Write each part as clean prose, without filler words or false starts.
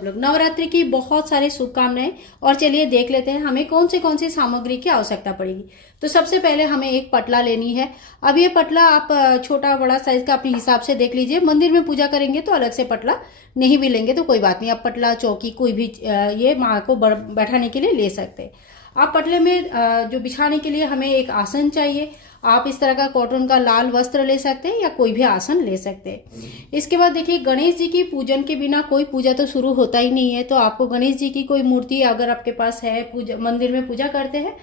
सब लोग। नवरात्रि की बहुत सारी शुभकामनाएं। और चलिए देख लेते हैं हमें कौन सी सामग्री की आवश्यकता पड़ेगी। तो सबसे पहले हमें एक पटला लेनी है। अब ये पटला आप छोटा बड़ा साइज का अपने हिसाब से देख लीजिए। मंदिर में पूजा करेंगे तो अलग से पटला नहीं भी लेंगे तो कोई बात नहीं, आप पटला चौकी कोई भी ये माँ को बैठाने के लिए ले सकते हैं। आप पटले में जो बिछाने के लिए हमें एक आसन चाहिए। आप इस तरह का कॉटन का लाल वस्त्र ले सकते हैं या कोई भी आसन ले सकते हैं। इसके बाद देखिए, गणेश जी की पूजन के बिना कोई पूजा तो शुरू होता ही नहीं है। तो आपको गणेश जी की कोई मूर्ति अगर आपके पास है, पूजा मंदिर में पूजा करते हैं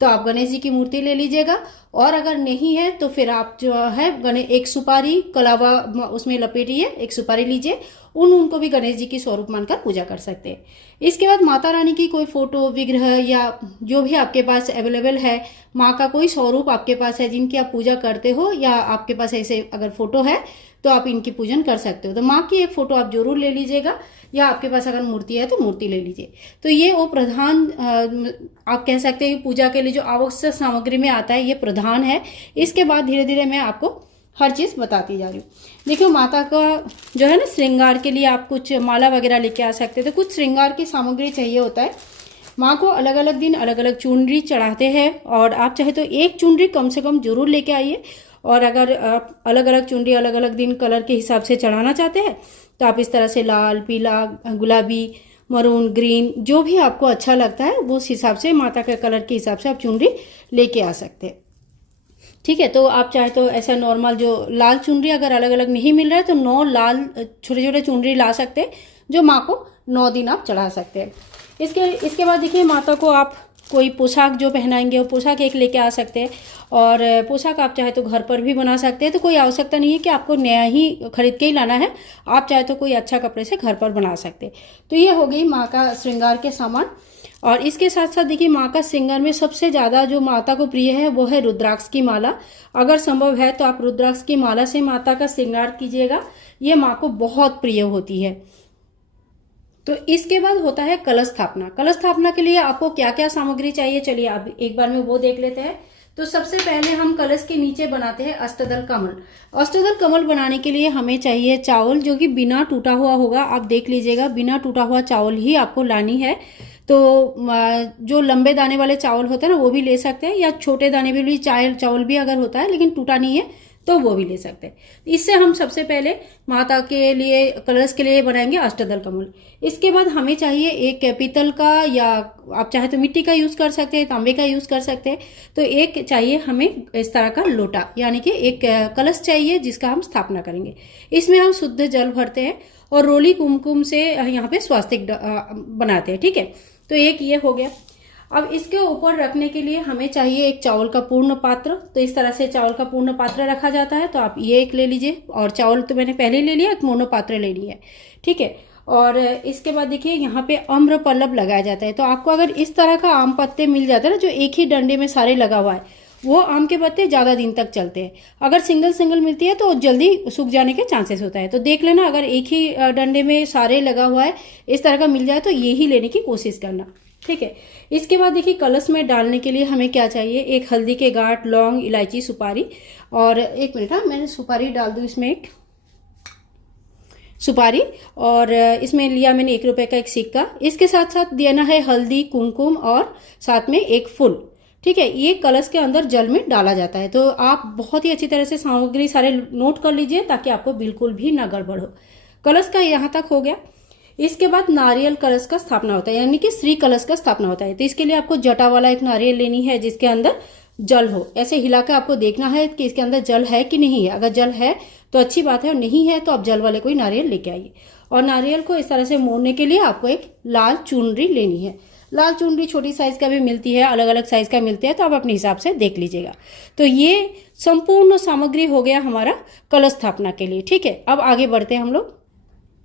तो आप गणेश जी की मूर्ति ले लीजिएगा। और अगर नहीं है तो फिर आप जो है एक सुपारी कलावा उसमें लपेटिए, एक सुपारी लीजिए, उनको भी गणेश जी की स्वरूप मानकर पूजा कर सकते हैं। इसके बाद माता रानी की कोई फोटो विग्रह या जो भी आपके पास अवेलेबल है, माँ का कोई स्वरूप आपके पास है जिनकी आप पूजा करते हो या आपके पास ऐसे अगर फोटो है तो आप इनकी पूजन कर सकते हो। तो माँ की एक फोटो आप जरूर ले लीजिएगा या आपके पास अगर मूर्ति है तो मूर्ति ले लीजिए। तो ये वो प्रधान आप कह सकते हैं पूजा के लिए जो आवश्यक सामग्री में आता है, ये प्रधान है। इसके बाद धीरे धीरे मैं आपको हर चीज बताती जा रही हूँ। देखियो, माता का जो है ना श्रृंगार के लिए आप कुछ माला वगैरह लेके आ सकते हैं। तो कुछ श्रृंगार की सामग्री चाहिए होता है। माँ को अलग अलग दिन अलग अलग चुनरी चढ़ाते हैं और आप चाहे तो एक चुनरी कम से कम जरूर लेके आइए। और अगर आप अलग अलग चुनरी अलग अलग दिन कलर के हिसाब से चढ़ाना चाहते हैं तो आप इस तरह से लाल, पीला, गुलाबी, मरून, ग्रीन, जो भी आपको अच्छा लगता है वो उस हिसाब से माता के कलर के हिसाब से आप चुनरी लेके आ सकते हैं। ठीक है, तो आप चाहे तो ऐसा नॉर्मल जो लाल चुनरी अगर अलग अलग नहीं मिल रहा है तो 9 लाल छोटे छोटे चुनरी ला सकते हैं जो माँ को 9 दिन आप चढ़ा सकते हैं। इसके बाद देखिए, माता को आप कोई पोशाक जो पहनाएंगे वो पोशाक एक लेके आ सकते हैं। और पोशाक आप चाहे तो घर पर भी बना सकते हैं। तो कोई आवश्यकता नहीं है कि आपको नया ही खरीद के ही लाना है, आप चाहे तो कोई अच्छा कपड़े से घर पर बना सकते हैं। तो ये हो गई माँ का श्रृंगार के सामान। और इसके साथ साथ देखिए, माँ का श्रृंगार में सबसे ज़्यादा जो माता को प्रिय है वो है रुद्राक्ष की माला। अगर संभव है तो आप रुद्राक्ष की माला से माता का श्रृंगार कीजिएगा, ये माँ को बहुत प्रिय होती है। तो इसके बाद होता है कलश स्थापना। कलश स्थापना के लिए आपको क्या क्या सामग्री चाहिए, चलिए आप एक बार में वो देख लेते हैं। तो सबसे पहले हम कलश के नीचे बनाते हैं अष्टदल कमल। अष्टदल कमल बनाने के लिए हमें चाहिए चावल जो कि बिना टूटा हुआ होगा। आप देख लीजिएगा, बिना टूटा हुआ चावल ही आपको लानी है। तो जो लंबे दाने वाले चावल होते हैं ना वो भी ले सकते हैं, या छोटे दाने भी चावल भी अगर होता है लेकिन टूटा नहीं है तो वो भी ले सकते हैं। इससे हम सबसे पहले माता के लिए कलश के लिए बनाएंगे अष्टदल कमल। इसके बाद हमें चाहिए एक पीतल का, या आप चाहे तो मिट्टी का यूज कर सकते हैं, तांबे का यूज कर सकते हैं। तो एक चाहिए हमें इस तरह का लोटा, यानी कि एक कलश चाहिए जिसका हम स्थापना करेंगे। इसमें हम शुद्ध जल भरते हैं और रोली कुमकुम से यहाँ पे स्वास्तिक बनाते हैं। ठीक है, तो एक ये हो गया। अब इसके ऊपर रखने के लिए हमें चाहिए एक चावल का पूर्ण पात्र। तो इस तरह से चावल का पूर्ण पात्र रखा जाता है। तो आप ये एक ले लीजिए, और चावल तो मैंने पहले ले लिया, एक पूर्ण पात्र ले लिया है। ठीक है, और इसके बाद देखिए यहाँ पे अम्र पल्लव लगाया जाता है। तो आपको अगर इस तरह का आम पत्ते मिल जाते हैं ना, जो एक ही डंडे में सारे लगा हुआ है, वो आम के पत्ते ज्यादा दिन तक चलते हैं। अगर सिंगल मिलती है तो जल्दी सूख जाने के चांसेस होता है। तो देख लेना, अगर एक ही डंडे में सारे लगा हुआ है इस तरह का मिल जाए तो ये ही लेने की कोशिश करना। ठीक है, इसके बाद देखिए कलश में डालने के लिए हमें क्या चाहिए, एक हल्दी के गांठ, लौंग, इलायची, सुपारी। और एक मिनट, मैंने सुपारी डाल दूं इसमें, एक सुपारी, और इसमें लिया मैंने 1 रुपए का एक सिक्का। इसके साथ साथ देना है हल्दी, कुमकुम और साथ में एक फूल। ठीक है, ये कलश के अंदर जल में डाला जाता है। तो आप बहुत ही अच्छी तरह से सामग्री सारे नोट कर लीजिए ताकि आपको बिल्कुल भी ना गड़बड़ हो। कलश का यहाँ तक हो गया। इसके बाद नारियल कलश का स्थापना होता है, यानी कि श्री कलश का स्थापना होता है। तो इसके लिए आपको जटा वाला एक नारियल लेनी है जिसके अंदर जल हो। ऐसे हिलाकर आपको देखना है कि इसके अंदर जल है कि नहीं है। अगर जल है तो अच्छी बात है, और नहीं है तो आप जल वाले कोई नारियल लेके आइए। और नारियल को इस तरह से मोड़ने के लिए आपको एक लाल चुनरी लेनी है। लाल चुनरी छोटी साइज का भी मिलती है, अलग अलग साइज का मिलती है, तो आप अपने हिसाब से देख लीजिएगा। तो ये संपूर्ण सामग्री हो गया हमारा कलश स्थापना के लिए। ठीक है, अब आगे बढ़ते हैं हम लोग।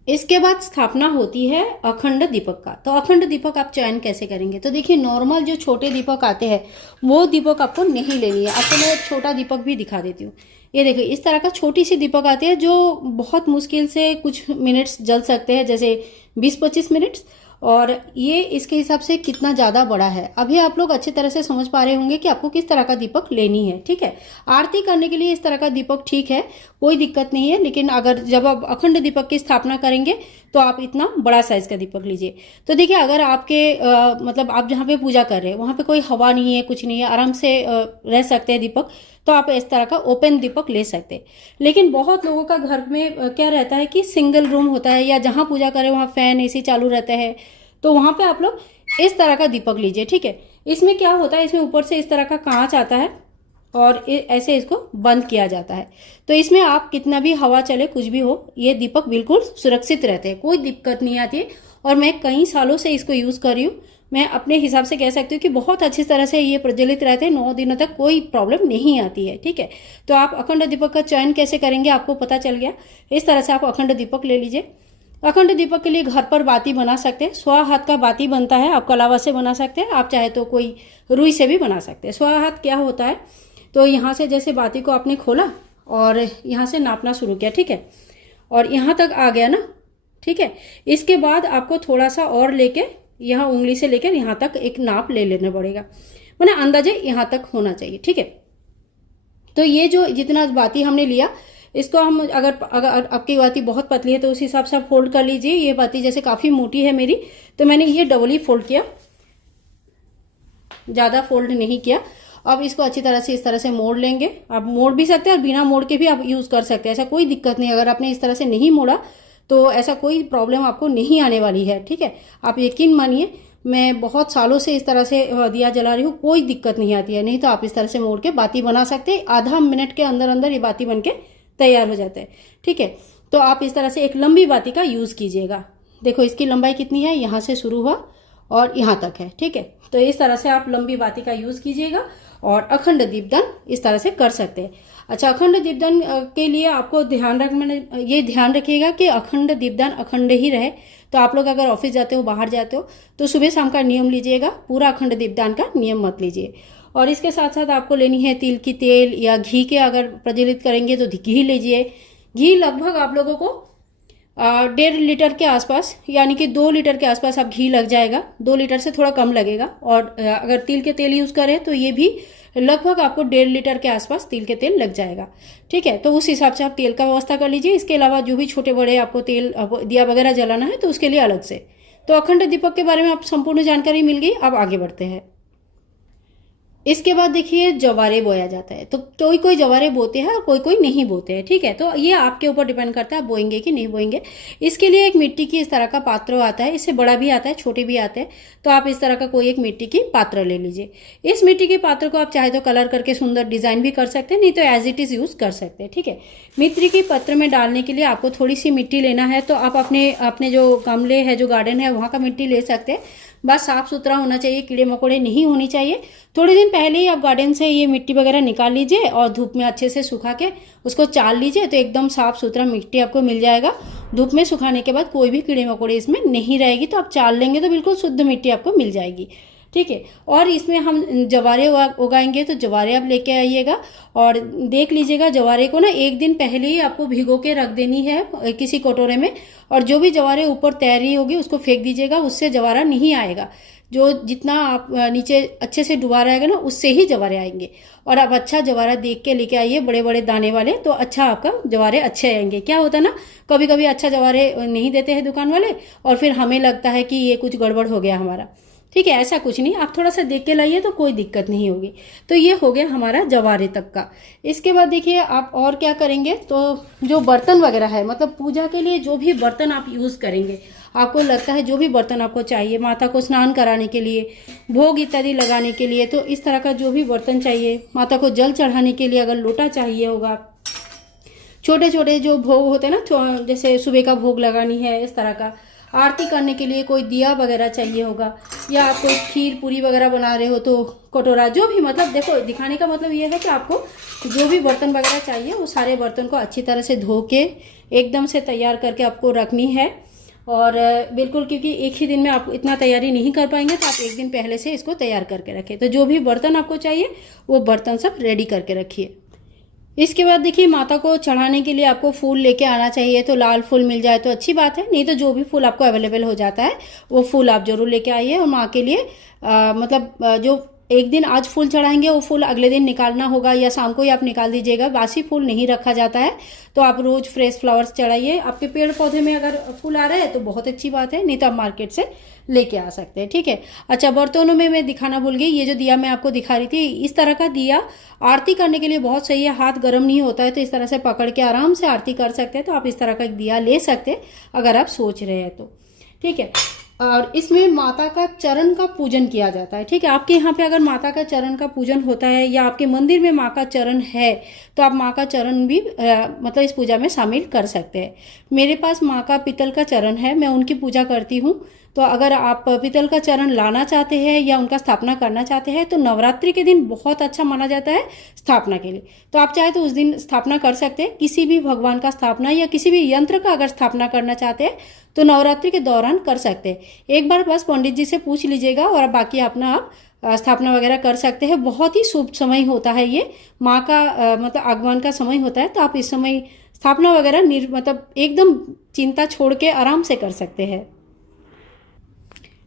इसके बाद स्थापना होती है अखंड दीपक का। तो अखंड दीपक आप चयन कैसे करेंगे, तो देखिए नॉर्मल जो छोटे दीपक आते हैं वो दीपक आपको नहीं लेनी है। आपको मैं छोटा दीपक भी दिखा देती हूँ। ये देखिए, इस तरह का छोटी सी दीपक आती है जो बहुत मुश्किल से कुछ मिनट्स जल सकते हैं, जैसे 20-25 मिनट्स। और ये इसके हिसाब से कितना ज़्यादा बड़ा है। अभी आप लोग अच्छी तरह से समझ पा रहे होंगे कि आपको किस तरह का दीपक लेनी है। ठीक है, आरती करने के लिए इस तरह का दीपक ठीक है, कोई दिक्कत नहीं है। लेकिन अगर जब आप अखंड दीपक की स्थापना करेंगे तो आप इतना बड़ा साइज का दीपक लीजिए। तो देखिए अगर आपके मतलब आप जहाँ पे पूजा कर रहे हैं वहाँ पे कोई हवा नहीं है, कुछ नहीं है, आराम से रह सकते हैं दीपक, तो आप इस तरह का ओपन दीपक ले सकते हैं। लेकिन बहुत लोगों का घर में क्या रहता है कि सिंगल रूम होता है या जहाँ पूजा करें वहाँ फैन एसी चालू रहता है, तो वहाँ पे आप लोग इस तरह का दीपक लीजिए। ठीक है, इसमें क्या होता है, इसमें ऊपर से इस तरह का कांच आता है और ऐसे इसको बंद किया जाता है। तो इसमें आप कितना भी हवा चले कुछ भी हो, ये दीपक बिल्कुल सुरक्षित रहते हैं, कोई दिक्कत नहीं आती है। और मैं कई सालों से इसको यूज़ कर रही हूँ, मैं अपने हिसाब से कह सकती हूँ कि बहुत अच्छी तरह से ये प्रज्वलित रहते हैं, 9 दिनों तक कोई प्रॉब्लम नहीं आती है। ठीक है, तो आप अखंड दीपक का चयन कैसे करेंगे आपको पता चल गया। इस तरह से आप अखंड दीपक ले लीजिए। अखंड दीपक के लिए घर पर बाती बना सकते हैं, 100 हाथ का बाती बनता है, आप कलावा से बना सकते हैं, आप चाहे तो कोई रुई से भी बना सकते हैं। 100 हाथ क्या होता है, तो यहाँ से जैसे बाती को आपने खोला और यहाँ से नापना शुरू किया, ठीक है, और यहाँ तक आ गया ना, ठीक है। इसके बाद आपको थोड़ा सा और लेके यहाँ उंगली से लेकर यहाँ तक एक नाप ले लेना पड़ेगा, मैंने अंदाजे यहाँ तक होना चाहिए। ठीक है, तो ये जो जितना बाती हमने लिया इसको हम अगर आपकी बाती बहुत पतली है तो उस हिसाब से आप फोल्ड कर लीजिए। ये बाती जैसे काफ़ी मोटी है मेरी, तो मैंने ये डबल ही फोल्ड किया, ज़्यादा फोल्ड नहीं किया। अब इसको अच्छी तरह से इस तरह से मोड़ लेंगे, आप मोड़ भी सकते हैं और बिना मोड़ के भी आप यूज़ कर सकते हैं, ऐसा कोई दिक्कत नहीं। अगर आपने इस तरह से नहीं मोड़ा तो ऐसा कोई प्रॉब्लम आपको नहीं आने वाली है। ठीक है, आप यकीन मानिए मैं बहुत सालों से इस तरह से दिया जला रही हूँ, कोई दिक्कत नहीं आती है। नहीं तो आप इस तरह से मोड़ के बाती बना सकते हैं, आधा मिनट के अंदर अंदर ये बाती बन के तैयार हो जाता है। ठीक है, तो आप इस तरह से एक लंबी बाती का यूज़ कीजिएगा। देखो इसकी लंबाई कितनी है, यहाँ से शुरू हुआ और यहाँ तक है। ठीक है, तो इस तरह से आप लंबी बाती का यूज़ कीजिएगा और अखंड दीपदान इस तरह से कर सकते हैं। अच्छा, अखंड दीपदान के लिए आपको ये ध्यान रखिएगा कि अखंड दीपदान अखंड ही रहे। तो आप लोग अगर ऑफिस जाते हो, बाहर जाते हो, तो सुबह शाम का नियम लीजिएगा, पूरा अखंड दीपदान का नियम मत लीजिए। और इसके साथ साथ आपको लेनी है तिल की तेल या घी के, अगर प्रज्वलित करेंगे तो घी लीजिए। घी लगभग आप लोगों को 1.5 लीटर के आसपास, यानी कि 2 लीटर के आसपास आप घी लग जाएगा, 2 लीटर से थोड़ा कम लगेगा। और अगर तिल के तेल यूज़ करें तो ये भी लगभग आपको 1.5 लीटर के आसपास तिल के तेल लग जाएगा। ठीक है, तो उस हिसाब से आप तेल का व्यवस्था कर लीजिए। इसके अलावा जो भी छोटे बड़े आपको तेल दिया वगैरह जलाना है तो उसके लिए अलग से। तो अखंड दीपक के बारे में आप संपूर्ण जानकारी मिल गई। अब आगे बढ़ते हैं। इसके बाद देखिए जवारे बोया जाता है, तो कोई कोई जवारे बोते हैं और कोई कोई नहीं बोते हैं। ठीक है, तो ये आपके ऊपर डिपेंड करता है आप बोएंगे कि नहीं बोएंगे। इसके लिए एक मिट्टी की इस तरह का पात्र आता है, इससे बड़ा भी आता है, छोटे भी आते हैं। तो आप इस तरह का कोई एक मिट्टी की पात्र ले लीजिए। इस मिट्टी के पात्र को आप चाहे तो कलर करके सुंदर डिजाइन भी कर सकते हैं, नहीं तो एज इट इज यूज कर सकते हैं। ठीक है, मिट्टी की पात्र में डालने के लिए आपको थोड़ी सी मिट्टी लेना है, तो आप अपने जो गमले है, जो गार्डन है, वहाँ का मिट्टी ले सकते हैं। बस साफ सुथरा होना चाहिए, कीड़े मकोड़े नहीं होनी चाहिए। थोड़े दिन पहले ही आप गार्डन से ये मिट्टी वगैरह निकाल लीजिए और धूप में अच्छे से सुखा के उसको चाल लीजिए, तो एकदम साफ सुथरा मिट्टी आपको मिल जाएगा। धूप में सुखाने के बाद कोई भी कीड़े मकोड़े इसमें नहीं रहेगी, तो आप चाल लेंगे तो बिल्कुल शुद्ध मिट्टी आपको मिल जाएगी। ठीक है, और इसमें हम जवारे उगाएंगे, तो जवारे आप लेके आइएगा और देख लीजिएगा जवारे को ना 1 दिन पहले ही आपको भिगो के रख देनी है किसी कटोरे में। और जो भी जवारे ऊपर तैरी होगी उसको फेंक दीजिएगा, उससे जवारा नहीं आएगा। जो जितना आप नीचे अच्छे से डुबा रहेगा ना, उससे ही जवारे आएंगे। और आप अच्छा जवारा देख के लेके आइए, बड़े बड़े दाने वाले, तो अच्छा आपका जवारे अच्छे आएंगे। क्या होता है ना, कभी कभी अच्छा जवारे नहीं देते हैं दुकान वाले और फिर हमें लगता है कि ये कुछ गड़बड़ हो गया हमारा। ठीक है, ऐसा कुछ नहीं, आप थोड़ा सा देख के लाइए तो कोई दिक्कत नहीं होगी। तो ये हो गया हमारा जवारे तक का। इसके बाद देखिए आप और क्या करेंगे, तो जो बर्तन वगैरह है, मतलब पूजा के लिए जो भी बर्तन आप यूज़ करेंगे, आपको लगता है जो भी बर्तन आपको चाहिए माता को स्नान कराने के लिए, भोग इत्यादि लगाने के लिए, तो इस तरह का जो भी बर्तन चाहिए, माता को जल चढ़ाने के लिए अगर लोटा चाहिए होगा, छोटे छोटे जो भोग होते हैं ना, जैसे सुबह का भोग लगानी है, इस तरह का आरती करने के लिए कोई दिया वगैरह चाहिए होगा, या आप कोई खीर पूरी वगैरह बना रहे हो तो कटोरा, जो भी, मतलब देखो दिखाने का मतलब ये है कि आपको जो भी बर्तन वगैरह चाहिए वो सारे बर्तन को अच्छी तरह से धो के एकदम से तैयार करके आपको रखनी है। और बिल्कुल, क्योंकि एक ही दिन में आप इतना तैयारी नहीं कर पाएंगे, तो आप 1 दिन पहले से इसको तैयार करके रखें। तो जो भी बर्तन आपको चाहिए वो बर्तन सब रेडी करके रखिए। इसके बाद देखिए माता को चढ़ाने के लिए आपको फूल लेके आना चाहिए, तो लाल फूल मिल जाए तो अच्छी बात है, नहीं तो जो भी फूल आपको अवेलेबल हो जाता है वो फूल आप जरूर लेके आइए। और माँ के लिए जो एक दिन आज फूल चढ़ाएंगे, वो फूल अगले दिन निकालना होगा या शाम को ही आप निकाल दीजिएगा, बासी फूल नहीं रखा जाता है। तो आप रोज फ्रेश फ्लावर्स चढ़ाइए। आपके पेड़ पौधे में अगर फूल आ रहे हैं तो बहुत अच्छी बात है, नहीं तो आप मार्केट से लेके आ सकते हैं, ठीक है। अच्छा, बर्तनों में मैं दिखाना भूल गई, ये जो दिया मैं आपको दिखा रही थी, इस तरह का दिया आरती करने के लिए बहुत सही है। हाथ गर्म नहीं होता है तो इस तरह से पकड़ के आराम से आरती कर सकते हैं। तो आप इस तरह का एक दिया ले सकते हैं अगर आप सोच रहे हैं तो, ठीक है। और इसमें माता का चरण का पूजन किया जाता है, ठीक है। आपके यहाँ पे अगर माता का चरण का पूजन होता है या आपके मंदिर में माँ का चरण है तो आप माँ का चरण भी मतलब इस पूजा में शामिल कर सकते हैं। मेरे पास माँ का पीतल का चरण है, मैं उनकी पूजा करती हूँ। तो अगर आप पीतल का चरण लाना चाहते हैं या उनका स्थापना करना चाहते हैं तो नवरात्रि के दिन बहुत अच्छा माना जाता है स्थापना के लिए। तो आप चाहे तो उस दिन स्थापना कर सकते हैं, किसी भी भगवान का स्थापना या किसी भी यंत्र का अगर स्थापना करना चाहते हैं तो नवरात्रि के दौरान कर सकते हैं। एक बार बस पंडित जी से पूछ लीजिएगा और बाकी अपना आप स्थापना वगैरह कर सकते हैं। बहुत ही शुभ समय होता है ये, माँ का मतलब आगमन का समय होता है। तो आप इस समय स्थापना वगैरह मतलब एकदम चिंता छोड़ के आराम से कर सकते हैं।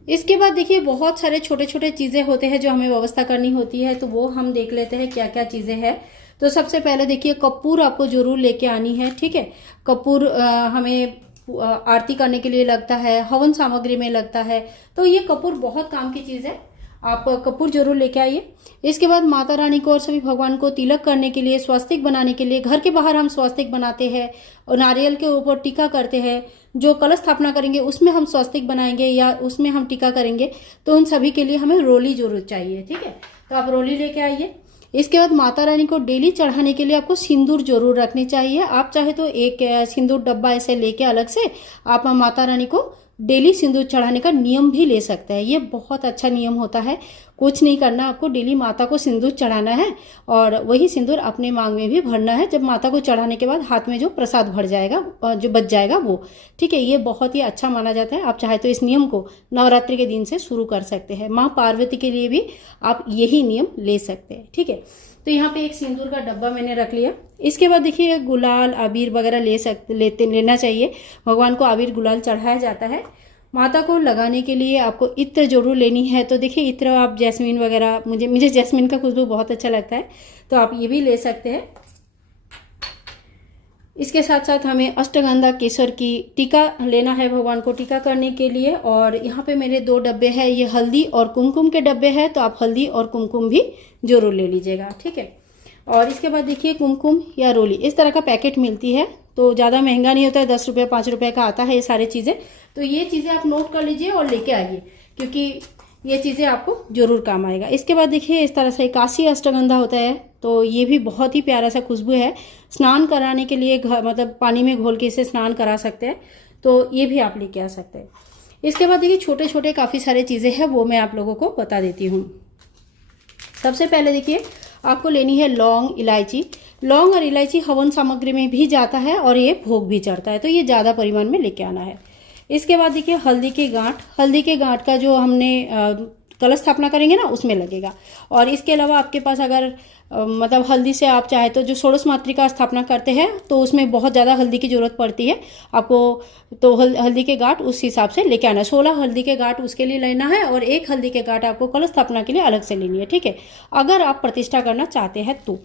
इसके बाद देखिए बहुत सारे छोटे छोटे चीज़ें होते हैं जो हमें व्यवस्था करनी होती है, तो वो हम देख लेते हैं क्या क्या चीज़ें हैं। तो सबसे पहले देखिए कपूर आपको जरूर लेके आनी है, ठीक है। कपूर हमें आरती करने के लिए लगता है, हवन सामग्री में लगता है, तो ये कपूर बहुत काम की चीज़ है, आप कपूर जरूर लेके आइए। इसके बाद माता रानी को और सभी भगवान को तिलक करने के लिए, स्वास्तिक बनाने के लिए, घर के बाहर हम स्वास्तिक बनाते हैं और नारियल के ऊपर टीका करते हैं। जो कलश स्थापना करेंगे उसमें हम स्वास्तिक बनाएंगे या उसमें हम टीका करेंगे, तो उन सभी के लिए हमें रोली जरूर चाहिए, ठीक है। तो आप रोली लेके आइए। इसके बाद माता रानी को डेली चढ़ाने के लिए आपको सिंदूर जरूर रखनी चाहिए। आप चाहे तो एक सिंदूर डब्बा ऐसे लेके अलग से आप माता रानी को डेली सिंदूर चढ़ाने का नियम भी ले सकते हैं। ये बहुत अच्छा नियम होता है, कुछ नहीं करना, आपको डेली माता को सिंदूर चढ़ाना है और वही सिंदूर अपने मांग में भी भरना है। जब माता को चढ़ाने के बाद हाथ में जो प्रसाद भर जाएगा, जो बच जाएगा वो, ठीक है। ये बहुत ही अच्छा माना जाता है। आप चाहे तो इस नियम को नवरात्रि के दिन से शुरू कर सकते हैं। माँ पार्वती के लिए भी आप यही नियम ले सकते हैं, ठीक है। तो यहाँ पे एक सिंदूर का डब्बा मैंने रख लिया। इसके बाद देखिए गुलाल अबीर वगैरह लेना चाहिए। भगवान को अबीर गुलाल चढ़ाया जाता है। माता को लगाने के लिए आपको इत्र जरूर लेनी है। तो देखिए इत्र आप जैस्मिन वगैरह, मुझे जैस्मिन का खुशबू बहुत अच्छा लगता है, तो आप ये भी ले सकते हैं। इसके साथ साथ हमें अष्टगंधा केसर की टीका लेना है भगवान को टीका करने के लिए। और यहाँ पे मेरे 2 डब्बे हैं, ये हल्दी और कुमकुम के डब्बे हैं, तो आप हल्दी और कुमकुम भी जरूर ले लीजिएगा, ठीक है। और इसके बाद देखिए कुमकुम या रोली इस तरह का पैकेट मिलती है, तो ज़्यादा महंगा नहीं होता है, 10 रुपये 5 रुपये का आता है ये सारी चीज़ें। तो ये चीज़ें आप नोट कर लीजिए और लेके आइए, क्योंकि ये चीज़ें आपको जरूर काम आएगा। इसके बाद देखिए इस तरह से काशी अष्टगंधा होता है, तो ये भी बहुत ही प्यारा सा खुशबू है। स्नान कराने के लिए मतलब पानी में घोल के इसे स्नान करा सकते हैं, तो ये भी आप लेके आ सकते हैं। इसके बाद देखिए छोटे छोटे काफ़ी सारे चीज़ें हैं, वो मैं आप लोगों को बता देती हूँ। सबसे पहले देखिए आपको लेनी है लौंग इलायची। लौंग और इलायची हवन सामग्री में भी जाता है और ये भोग भी चढ़ता है, तो ये ज़्यादा परिमाण में लेके आना है। इसके बाद देखिए हल्दी के गांठ, हल्दी के गांठ का जो हमने कलश स्थापना करेंगे ना उसमें लगेगा। और इसके अलावा आपके पास अगर मतलब हल्दी से आप चाहे तो जो षोडश मातृका स्थापना करते हैं तो उसमें बहुत ज़्यादा हल्दी की जरूरत पड़ती है आपको, तो हल्दी के गांठ उस हिसाब से लेके आना है। 16 हल्दी के गांठ उसके लिए लेना है और 1 हल्दी के गांठ आपको कलश स्थापना के लिए अलग से लेनी है, ठीक है, अगर आप प्रतिष्ठा करना चाहते हैं तो।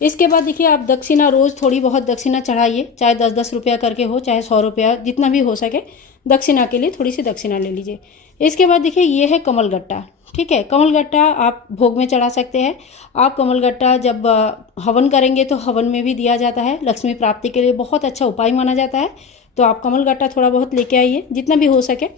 इसके बाद देखिए आप दक्षिणा रोज थोड़ी बहुत दक्षिणा चढ़ाइए, चाहे 10-10 रुपया करके हो, चाहे 100 रुपया, जितना भी हो सके दक्षिणा के लिए थोड़ी सी दक्षिणा ले लीजिए। इसके बाद देखिए ये है कमलगट्टा, ठीक है। कमलगट्टा आप भोग में चढ़ा सकते हैं। आप कमलगट्टा जब हवन करेंगे तो हवन में भी दिया जाता है, लक्ष्मी प्राप्ति के लिए बहुत अच्छा उपाय माना जाता है। तो आप कमलगट्टा थोड़ा बहुत लेके आइए, जितना भी हो सके।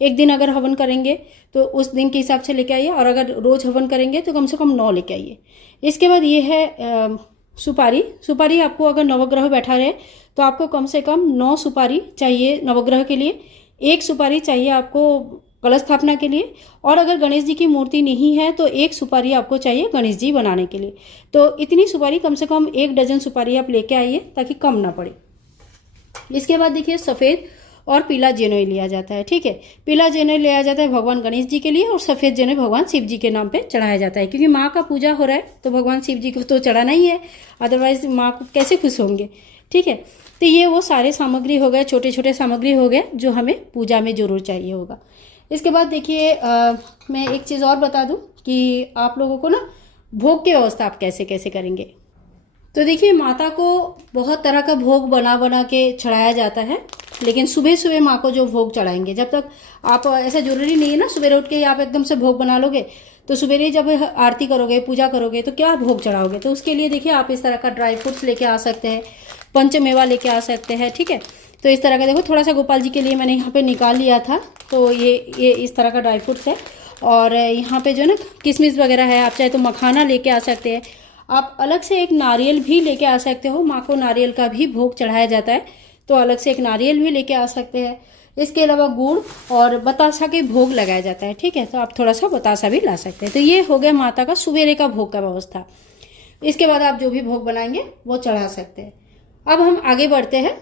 एक दिन अगर हवन करेंगे तो उस दिन के हिसाब से लेके आइए, और अगर रोज हवन करेंगे तो कम से कम 9 लेके आइए। इसके बाद ये है सुपारी। सुपारी आपको अगर नवग्रह बैठा रहे तो आपको कम से कम 9 सुपारी चाहिए नवग्रह के लिए, 1 सुपारी चाहिए आपको कलश स्थापना के लिए, और अगर गणेश जी की मूर्ति नहीं है तो 1 सुपारी आपको चाहिए गणेश जी बनाने के लिए। तो इतनी सुपारी, कम से कम 1 डजन सुपारी आप लेके आइए ताकि कम ना पड़े। इसके बाद देखिए सफ़ेद और पीला जनेऊ लिया जाता है, ठीक है। पीला जनेऊ लिया जाता है भगवान गणेश जी के लिए, और सफ़ेद जनेऊ भगवान शिव जी के नाम पे चढ़ाया जाता है, क्योंकि माँ का पूजा हो रहा है तो भगवान शिव जी को तो चढ़ाना ही है, अदरवाइज माँ को कैसे खुश होंगे, ठीक है। तो ये वो सारे सामग्री हो गए, छोटे छोटे सामग्री हो गए जो हमें पूजा में जरूर चाहिए होगा। इसके बाद देखिए मैं एक चीज़ और बता दूं कि आप लोगों को ना भोग की व्यवस्था आप कैसे कैसे करेंगे। तो देखिए माता को बहुत तरह का भोग बना बना के चढ़ाया जाता है, लेकिन सुबह सुबह माँ को जो भोग चढ़ाएंगे, जब तक आप ऐसा जरूरी नहीं है ना सुबह उठ के ही आप एकदम से भोग बना लोगे, तो सुबह जब आरती करोगे पूजा करोगे तो क्या भोग चढ़ाओगे। तो उसके लिए देखिए आप इस तरह का ड्राई फ्रूट्स लेके आ सकते हैं, पंचमेवा लेके आ सकते हैं, ठीक है। तो इस तरह का देखो थोड़ा सा गोपाल जी के लिए मैंने यहाँ पे निकाल लिया था, तो ये इस तरह का ड्राई फ्रूट्स है। और यहाँ पे जो ना किशमिश वगैरह है, आप चाहे तो मखाना लेके आ सकते हैं। आप अलग से एक नारियल भी लेके आ सकते हो, माँ को नारियल का भी भोग चढ़ाया जाता है, तो अलग से एक नारियल भी लेके आ सकते हैं। इसके अलावा गुड़ और बतासा के भोग लगाया जाता है, ठीक है, तो आप थोड़ा सा बतासा भी ला सकते हैं। तो ये हो गया माता का सुबेरे का भोग का व्यवस्था। इसके बाद आप जो भी भोग बनाएंगे वो चढ़ा सकते हैं। अब हम आगे बढ़ते हैं।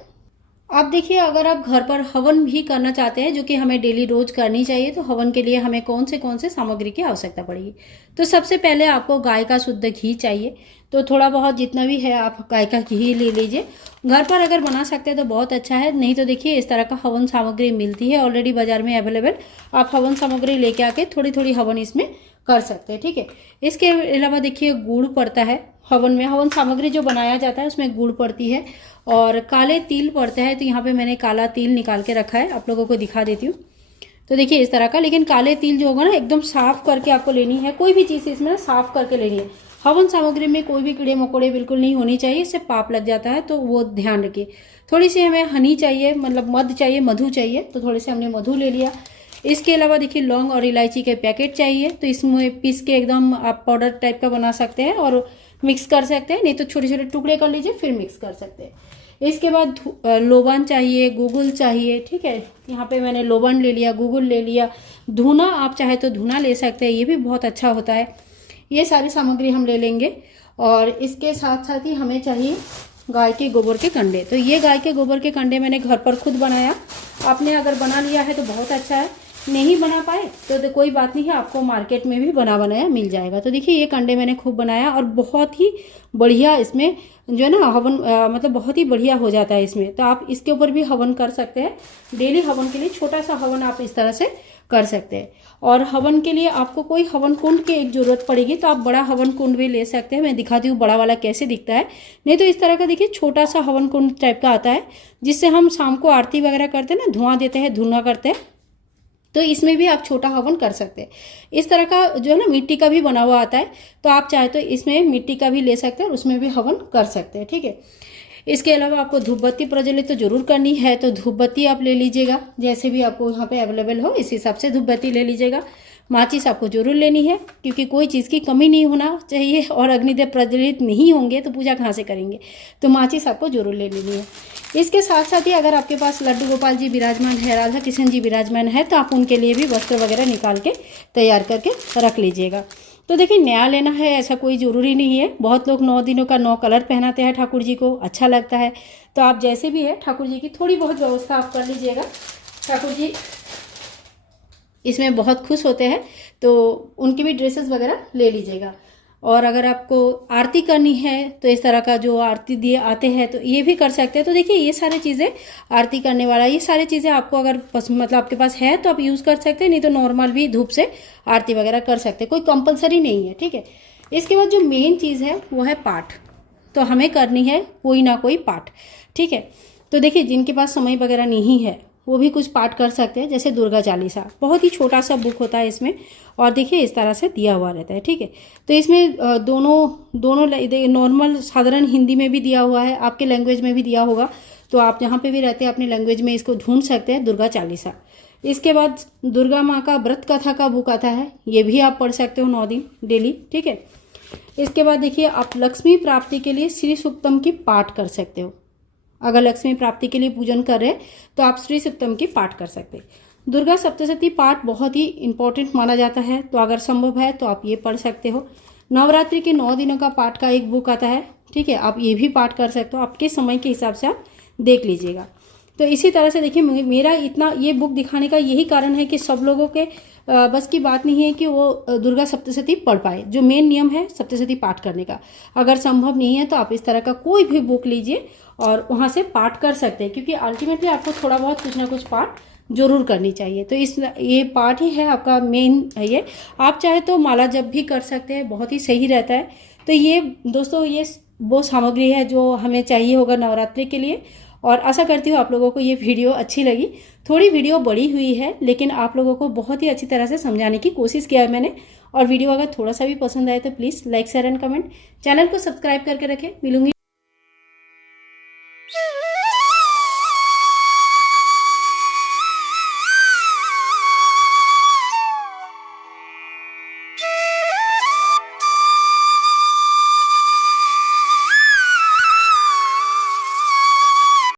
आप देखिए अगर आप घर पर हवन भी करना चाहते हैं, जो कि हमें डेली रोज करनी चाहिए, तो हवन के लिए हमें कौन से सामग्री की आवश्यकता पड़ेगी। तो सबसे पहले आपको गाय का शुद्ध घी चाहिए, तो थोड़ा बहुत जितना भी है आप गाय का घी ले लीजिए। घर पर अगर बना सकते हैं तो बहुत अच्छा है, नहीं तो देखिए इस तरह का हवन सामग्री मिलती है ऑलरेडी बाजार में अवेलेबल, आप हवन सामग्री लेके आके थोड़ी थोड़ी हवन इसमें कर सकते हैं, ठीक है। इसके अलावा देखिए गुड़ पड़ता है हवन में, हवन सामग्री जो बनाया जाता है उसमें गुड़ पड़ती है और काले तिल पड़ता है। तो यहाँ पे मैंने काला तिल निकाल के रखा है, आप लोगों को दिखा देती हूँ। तो देखिए इस तरह का, लेकिन काले तिल जो होगा ना एकदम साफ करके आपको लेनी है, कोई भी चीज़ इसमें ना साफ करके लेनी है। हवन सामग्री में कोई भी कीड़े मकोड़े बिल्कुल नहीं होनी चाहिए, इससे पाप लग जाता है, तो वो ध्यान रखिए। थोड़ी सी हमें हनी चाहिए, मतलब मध चाहिए, मधु चाहिए, तो थोड़े से हमने मधु ले लिया। इसके अलावा देखिए लौंग और इलायची के पैकेट चाहिए, तो इसमें पीस के एकदम आप पाउडर टाइप का बना सकते हैं और मिक्स कर सकते हैं, नहीं तो छोटे छोटे टुकड़े कर लीजिए फिर मिक्स कर सकते हैं। इसके बाद लोबान चाहिए, गुगुल चाहिए, ठीक है। यहाँ पे मैंने लोबान ले लिया, गुगुल ले लिया, धुना आप चाहे तो धुना ले सकते हैं, ये भी बहुत अच्छा होता है। ये सारी सामग्री हम ले लेंगे। और इसके साथ साथ ही हमें चाहिए गाय के गोबर के कंडे। तो ये गाय के गोबर के कंडे मैंने घर पर खुद बनाया, आपने अगर बना लिया है तो बहुत अच्छा है, नहीं बना पाए तो कोई बात नहीं है, आपको मार्केट में भी बना बनाया मिल जाएगा। तो देखिए ये कंडे मैंने खूब बनाया और बहुत ही बढ़िया इसमें जो है ना हवन मतलब बहुत ही बढ़िया हो जाता है इसमें। तो आप इसके ऊपर भी हवन कर सकते हैं, डेली हवन के लिए छोटा सा हवन आप इस तरह से कर सकते हैं। और हवन के लिए आपको कोई हवन कुंड की एक जरूरत पड़ेगी, तो आप बड़ा हवन कुंड भी ले सकते हैं। मैं दिखाती हूँ बड़ा वाला कैसे दिखता है, नहीं तो इस तरह का देखिए छोटा सा हवन कुंड टाइप का आता है, जिससे हम शाम को आरती वगैरह करते हैं ना, धुआं देते हैं, धुआं करते हैं, तो इसमें भी आप छोटा हवन कर सकते हैं। इस तरह का जो है ना मिट्टी का भी बना हुआ आता है, तो आप चाहे तो इसमें मिट्टी का भी ले सकते हैं और उसमें भी हवन कर सकते हैं, ठीक है। इसके अलावा आपको धूप बत्ती प्रज्वलित तो जरूर करनी है, तो धूप बत्ती आप ले लीजिएगा, जैसे भी आपको यहाँ पे अवेलेबल हो इस हिसाब से धूप बत्ती ले लीजिएगा। माचिस आपको जरूर लेनी है, क्योंकि कोई चीज़ की कमी नहीं होना चाहिए, और अग्निदेव प्रज्वलित नहीं होंगे तो पूजा कहाँ से करेंगे, तो माचिस आपको जरूर ले लेनी है। इसके साथ साथ ही अगर आपके पास लड्डू गोपाल जी विराजमान है, राधा कृष्ण जी विराजमान है, तो आप उनके लिए भी वस्त्र वगैरह निकाल के तैयार करके रख लीजिएगा। तो देखिए नया लेना है ऐसा कोई ज़रूरी नहीं है, बहुत लोग 9 दिनों का 9 कलर पहनाते हैं ठाकुर जी को, अच्छा लगता है। तो आप जैसे भी है ठाकुर जी की थोड़ी बहुत व्यवस्था आप कर लीजिएगा, ठाकुर जी इसमें बहुत खुश होते हैं, तो उनकी भी ड्रेसेस वगैरह ले लीजिएगा। और अगर आपको आरती करनी है तो इस तरह का जो आरती दिए आते हैं तो ये भी कर सकते हैं। तो देखिए ये सारी चीज़ें आरती करने वाला, ये सारी चीज़ें आपको अगर मतलब आपके पास है तो आप यूज़ कर सकते हैं, नहीं तो नॉर्मल भी धूप से आरती वगैरह कर सकते हैं, कोई कंपलसरी नहीं है, ठीक है। इसके बाद जो मेन चीज़ है वो है पाठ, तो हमें करनी है कोई ना कोई पाठ, ठीक है। तो देखिए जिनके पास समय वगैरह नहीं है वो भी कुछ पाठ कर सकते हैं, जैसे दुर्गा चालीसा, बहुत ही छोटा सा बुक होता है इसमें, और देखिए इस तरह से दिया हुआ रहता है, ठीक है। तो इसमें दोनों नॉर्मल साधारण हिंदी में भी दिया हुआ है, आपके लैंग्वेज में भी दिया होगा, तो आप जहाँ पे भी रहते हैं अपनी लैंग्वेज में इसको ढूंढ सकते हैं, दुर्गा चालीसा। इसके बाद दुर्गा माँ का व्रत कथा का बुक आता है, ये भी आप पढ़ सकते हो 9 दिन डेली, ठीक है। इसके बाद देखिए आप लक्ष्मी प्राप्ति के लिए श्री सूक्तम की पाठ कर सकते हो, अगर लक्ष्मी प्राप्ति के लिए पूजन कर रहे हैं तो आप श्री सूक्तम की पाठ कर सकते हैं। दुर्गा सप्तशती पाठ बहुत ही इंपॉर्टेंट माना जाता है, तो अगर संभव है तो आप ये पढ़ सकते हो। नवरात्रि के 9 दिनों का पाठ का एक बुक आता है, ठीक है, आप ये भी पाठ कर सकते हो, आपके समय के हिसाब से आप देख लीजिएगा। तो इसी तरह से देखिए मेरा इतना ये बुक दिखाने का यही कारण है कि सब लोगों के बस की बात नहीं है कि वो दुर्गा सप्तशती पढ़ पाए, जो मेन नियम है सप्तशती पाठ करने का। अगर संभव नहीं है तो आप इस तरह का कोई भी बुक लीजिए और वहाँ से पाठ कर सकते हैं, क्योंकि अल्टीमेटली आपको थोड़ा बहुत कुछ ना कुछ पाठ जरूर करनी चाहिए। तो ये पार्ट ही है आपका मेन है। ये आप चाहे तो माला जप भी कर सकते हैं, बहुत ही सही रहता है। तो ये दोस्तों ये वो सामग्री है जो हमें चाहिए होगा नवरात्रि के लिए। और आशा करती हूँ आप लोगों को ये वीडियो अच्छी लगी। थोड़ी वीडियो बड़ी हुई है लेकिन आप लोगों को बहुत ही अच्छी तरह से समझाने की कोशिश किया है मैंने। और वीडियो अगर थोड़ा सा भी पसंद आए तो please like share and comment, channel को सब्सक्राइब करके रखें। मिलूंगी